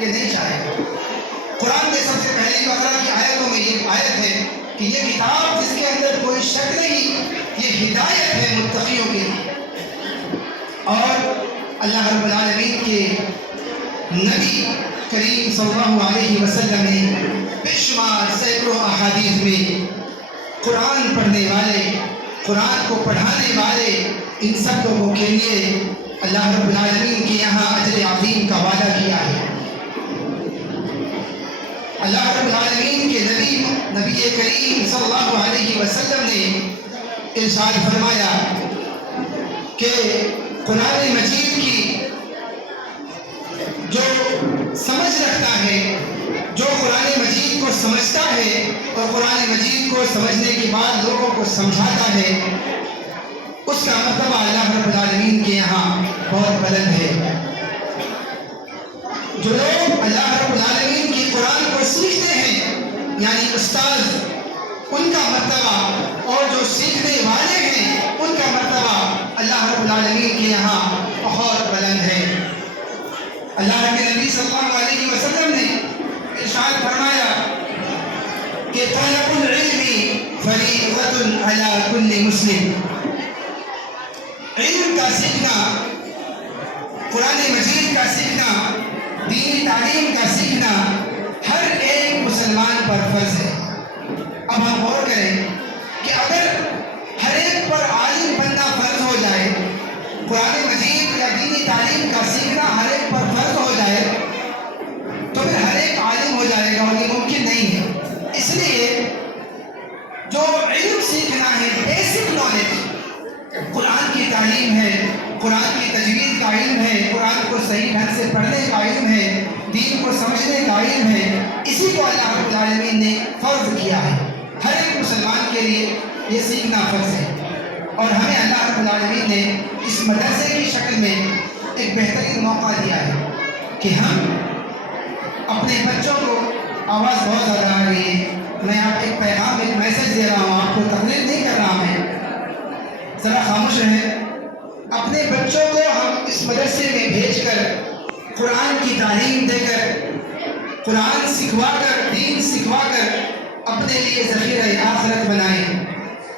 یہ نہیں چاہے گا۔ قرآن کے سب سے پہلی بقرہ کی آیتوں میں یہ آیت ہے کہ یہ کتاب جس کے اندر کوئی شک نہیں، یہ ہدایت ہے متقیوں کے لیے۔ اور اللہ رب العالمین کے نبی کریم صلی اللہ علیہ وسلم نے بے شمار سینکڑوں احادیث میں قرآن پڑھنے والے، قرآن کو پڑھانے والے ان سب لوگوں کے لیے اللہ رب العالمین کے یہاں اجر عظیم کا وعدہ کیا ہے۔ اللہ رب العالمین کے نبی کریم صلی اللہ علیہ وسلم نے ارشاد فرمایا کہ قرآن مجید کی جو سمجھ رکھتا ہے، جو قرآن مجید کو سمجھتا ہے اور قرآن مجید کو سمجھنے کے بعد لوگوں کو سمجھاتا ہے، اس کا مرتبہ اللہ رب العالمین کے یہاں بہت بلند ہے۔ جو لوگ اللہ رب العالمین کی قرآن کو سیکھتے ہیں یعنی استاذ، ان کا مرتبہ، اور جو سیکھنے والے ہیں ان کا مرتبہ اللہ رب العالمین کے یہاں بہت بلند ہے۔ اللہ کے نبی صلی اللہ علیہ وسلم نے ارشاد فرمایا کہ طلب العلم فریضۃ علی کل مسلم، علم کا سیکھنا، قرآن مجید کا سیکھنا، دینی تعلیم کا سیکھنا ہر ایک مسلمان پر فرض ہے۔ اب ہم غور کریں کہ اگر ہر ایک پر عالم بننا فرض ہو جائے، قرآن مجید یا دینی تعلیم کا سیکھنا ہر ایک پر فرض ہو جائے، تو پھر ہر ایک عالم ہو جائے گا اور یہ ممکن نہیں ہے۔ اس لیے جو علم سیکھنا ہے، بیسک نالج، قرآن کی تعلیم ہے، قرآن کی تجوید کا علم ہے، قرآن کو صحیح ڈھنگ سے پڑھنے کا علم ہے، دین کو سمجھنے کا علم ہے، اسی کو اللہ رب العالمین نے فرض کیا ہے۔ ہر ایک مسلمان کے لیے یہ سیکھنا فرض ہے، اور ہمیں اللہ رب العالمین نے اس مدرسے کی شکل میں ایک بہترین موقع دیا ہے کہ ہم اپنے بچوں کو، آواز بہت زیادہ آ رہی ہے، میں آپ ایک پیغام، ایک میسج دے رہا ہوں، آپ کو تقریر نہیں کر رہا میں، ذرا خاموش رہیں۔ اپنے بچوں کو ہم اس مدرسے میں بھیج کر قرآن کی تعلیم دے کر، قرآن سکھوا کر، دین سکھوا کر اپنے لیے ذخیرہ آخرت بنائیں،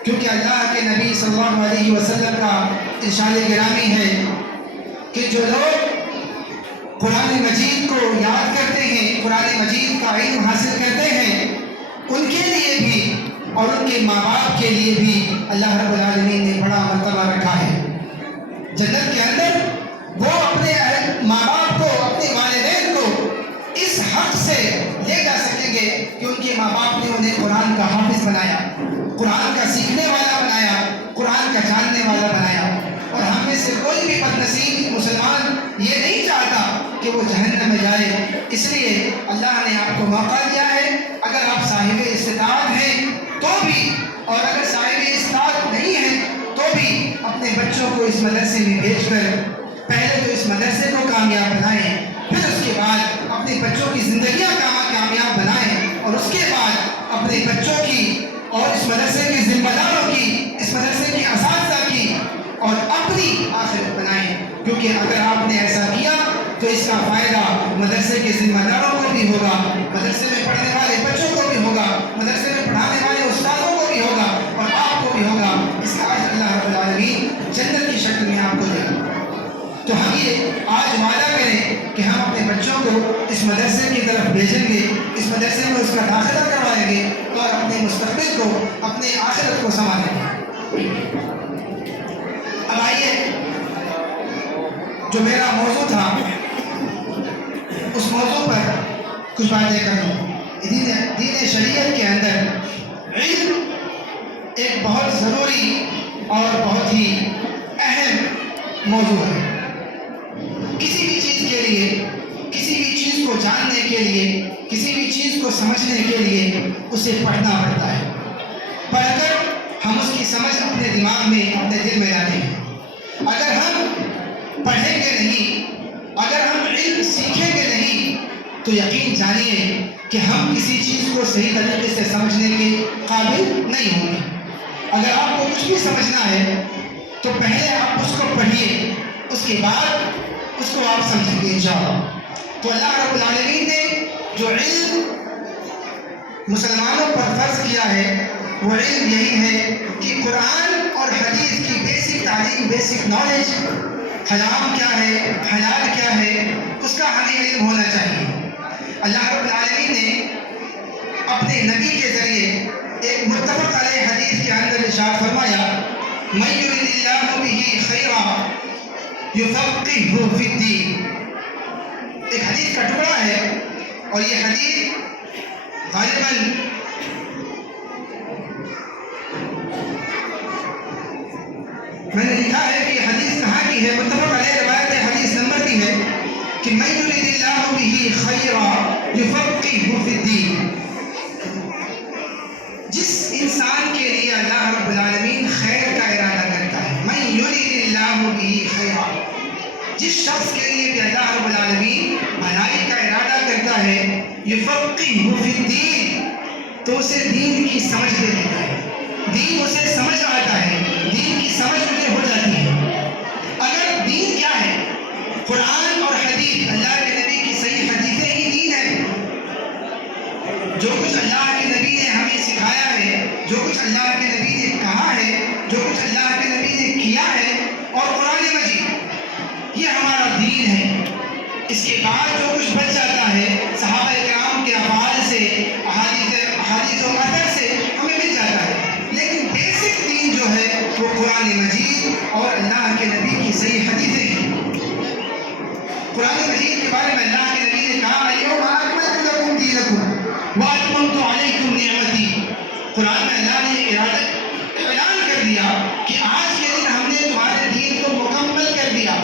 کیونکہ اللہ کے نبی صلی اللہ علیہ وسلم کا ارشاد گرامی ہے کہ جو لوگ قرآن مجید کو یاد کرتے ہیں، قرآن مجید کا علم حاصل کرتے ہیں، ان کے لیے بھی اور ان کے ماں باپ کے لیے بھی اللہ رب العالمین نے بڑا مرتبہ رکھا ہے۔ جنت کے اندر وہ اپنے ماں باپ کو، اپنے والدین کو اس حق سے لے جا سکیں گے کہ ان کے ماں باپ نے انہیں قرآن کا حافظ بنایا، قرآن کا سیکھنے والا بنایا، قرآن کا جاننے والا بنایا۔ اور ہم میں سے کوئی بھی بدنصیب مسلمان یہ نہیں چاہتا کہ وہ جہنم میں جائے، اس لیے اللہ نے آپ کو موقع دیا ہے، اگر آپ صاحب استطاعت ہیں تو بھی، اور اگر صاحب استطاعت نہیں ہیں تو بھی اپنے بچوں کو اس مدرسے میں بھیج کر پہلے تو اس مدرسے کو کامیاب بنائیں، پھر اس کے بعد اپنے بچوں کی زندگیاں کامیاب بنائیں، اور اس کے بعد اپنے بچوں کی اور اس مدرسے کے ذمہ داروں کی، اس مدرسے کے اساتذہ کی اور اپنی آخرت بنائیں، کیونکہ اگر آپ نے ایسا کیا تو اس کا فائدہ مدرسے کے ذمہ داروں کو بھی ہوگا، مدرسے میں پڑھنے والے بچوں کو بھی ہوگا، مدرسے میں پڑھانے والے استادوں کو بھی ہوگا، اور آپ کو بھی ہوگا۔ اس کا اجر اللہ رب العالمین جنت کی شکل میں آپ کو دے گا۔ تو ہم یہ آج وعدہ کریں کہ ہم اپنے بچوں کو اس مدرسے کی طرف بھیجیں گے، اس مدرسے میں اس کا داخلہ کروائیں گے اور اپنے مستقبل کو، اپنے آخرت کو سنواریں گے۔ اب آئیے، جو میرا موضوع تھا اس موضوع پر کچھ باتیں کروں۔ دین شریعت کے اندر علم ایک بہت ضروری اور بہت ہی اہم موضوع ہے۔ کسی بھی چیز کے لیے، کسی بھی چیز کو جاننے کے لیے، کسی بھی چیز کو سمجھنے کے لیے اسے پڑھنا پڑتا ہے۔ پڑھ کر ہم اس کی سمجھ اپنے دماغ میں، اپنے دل میں لاتے ہیں۔ اگر ہم پڑھیں گے نہیں، اگر ہم علم سیکھیں گے نہیں، تو یقین جانیے کہ ہم کسی چیز کو صحیح طریقے سے سمجھنے کے قابل نہیں ہوں گے۔ اگر آپ کو کچھ بھی سمجھنا ہے تو پہلے آپ اس کو پڑھیے، اس کے بعد اس کو آپ سمجھیں گے انشاءاللہ۔ تو اللہ رب العالمین نے جو علم مسلمانوں پر فرض کیا ہے وہ علم یہی ہے کہ قرآن اور حدیث کی بیسک تعلیم، بیسک نالج، حرام کیا ہے، حلال کیا ہے، اس کا ہمیں علم ہونا چاہیے۔ اللہ رب العالمین نے اپنے نبی کے ذریعے ایک متفق علیہ حدیث کے اندر ارشاد فرمایا، مَن یُرِدِ اللَّهُ بِهِ خَیْرًا یُفَقِّهْهُ فِی الدِّینِ۔ ایک حدیث کا ٹکڑا ہے اور یہ حدیث غالباً میں نے لکھا ہے کہ حدیث کہاں کی ہے، متفق علیہ روایت حدیث نمبر کی ہے کہ مَن یُرِدِ اللَّهُ بِهِ خَیْرًا یُفَقِّهْهُ فِی الدِّینِ۔ جس انسان کے لیے اللہ رب العالمین خیر کا ارادہ کرتا ہے، مَن یُرِدِ اللَّهُ بِهِ خَیْرًا، جس شخص کے لیے بھی اللہ رب العالمین بھلائی کا ارادہ کرتا ہے، یُفَقِّهْهُ فِی الدِّینِ، تو اسے دین کی سمجھ دے دیتا ہے، دین اسے سمجھ آتا ہے، دین کی سمجھ مجھے ہو جاتی ہے۔ اگر دین کیا ہے، قرآن اور حدیث، اللہ کے نبی کی صحیح حدیثیں ہی دین ہے۔ جو کچھ اللہ کے نبی نے ہمیں سکھایا ہے، جو کچھ اللہ کے نبی نے کہا ہے، جو کچھ اللہ کے نبی نے کیا ہے، اور قرآن مجید یہ ہمارا دین ہے۔ اس کے بعد جو کچھ بچ جاتا ہے صحابہ کرام کے افعال سے، احادیث و اثر سے ہمیں مل جاتا ہے، لیکن بیسک دین جو ہے وہ قرآن مجید اور اللہ کے نبی کی صحیح حدیثیں ہیں۔ قرآن مجید کے بارے میں اللہ کے نبی نے کہا، اليوم اکملت لکم دینکم واتممت علیکم نعمتی۔ قرآن میں اللہ نے اعلان کر دیا کہ آج کے دن ہم نے تمہارے دین کو مکمل کر دیا۔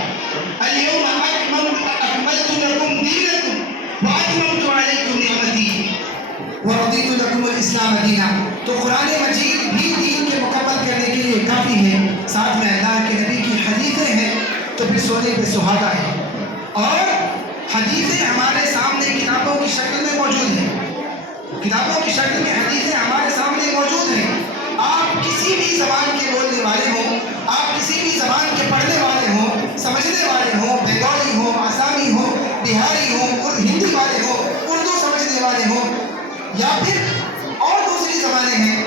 اليوم اکملت لکم دینکم واتممت علیکم نعمتی ورضیت لکم الاسلام دینا۔ تو قرآن مجید بھی دین کے مکمل کرنے کے لیے کافی ہے، ساتھ میں اللہ کے نبی کی حدیثیں ہیں تو پھر سونے پہ سہاگا ہے۔ اور حدیثیں ہمارے سامنے کتابوں کی شکل میں موجود ہیں، کتابوں کی شکل میں حدیثیں ہمارے سامنے موجود ہیں۔ آپ کسی بھی زبان کے بولنے والے ہوں، آپ کسی بھی زبان کے پڑھنے والے ہوں، سمجھنے والے ہوں، بنگالی ہوں، آسامی ہوں، بہاری ہوں، ہندی والے ہوں، اردو سمجھنے والے ہوں، یا پھر اور دوسری زبانیں ہیں،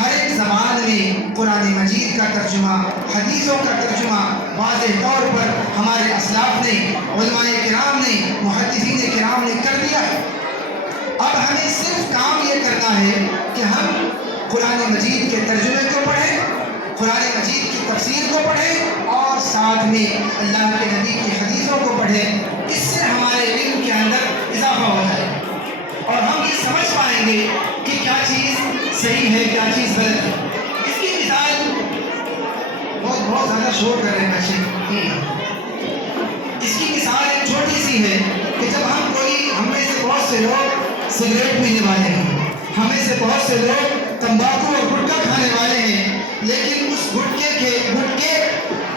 ہر ایک زبان میں قرآن مجید کا ترجمہ، حدیثوں کا ترجمہ واضح طور پر ہمارے اسلاف نے، علماء کرام نے، محدثین کرام نے کر دیا ہے۔ اب ہمیں صرف کام یہ کرنا ہے کہ ہم قرآن مجید کے ترجمے کو پڑھیں، قرآن مجید کی تفسیر کو پڑھیں، اور ساتھ میں اللہ کے نبی کی حدیثوں کو پڑھیں۔ اس سے ہمارے علم کے اندر اضافہ ہو جائے اور ہم یہ سمجھ پائیں گے کہ کیا چیز صحیح ہے، کیا چیز غلط ہے۔ اس کی مثال بہت زیادہ شور کر رہے ہیں بچے۔ اس کی مثال ایک چھوٹی سی ہے کہ جب ہم میں سے بہت سے لوگ سگریٹ پینے والے ہیں، ہمیں سے بہت سے لوگ تمباکو اور گٹکا کھانے والے ہیں، لیکن اس گٹکے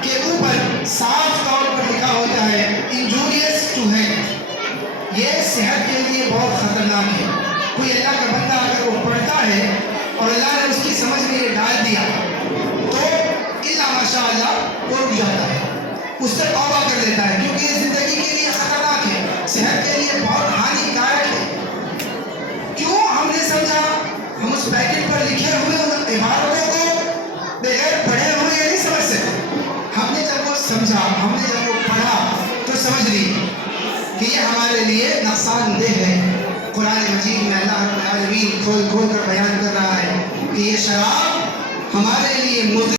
کے اوپر صاف طور پر لکھا ہوتا ہے انجوریس ٹو ہیلتھ، یہ صحت کے لیے بہت خطرناک ہے۔ کوئی اللہ کا بندہ اگر وہ پڑھتا ہے اور اللہ نے اس کی سمجھ میں یہ ڈال دیا تو الا ماشاء اللہ وہ رک جاتا ہے، اس سے توبہ کر لیتا ہے، کیونکہ یہ زندگی کے لیے خطرناک ہے، صحت کے لیے بہت ہانی کارک ہے۔ کیوں ہم نے سمجھا؟ ہم اس پیکٹ پر لکھے ہوئے عبارتوں کو بغیر پڑھے ہوئے یہ نہیں سمجھ سکتے۔ ہم نے جب وہ سمجھا، ہم نے جب وہ پڑھا تو سمجھ لی کہ یہ ہمارے لیے نقصان دہ ہے۔ قرآن مجید میں اللہ رب العالمین کھول کھول کر بیان کر رہا ہے کہ یہ شراب ہمارے لیے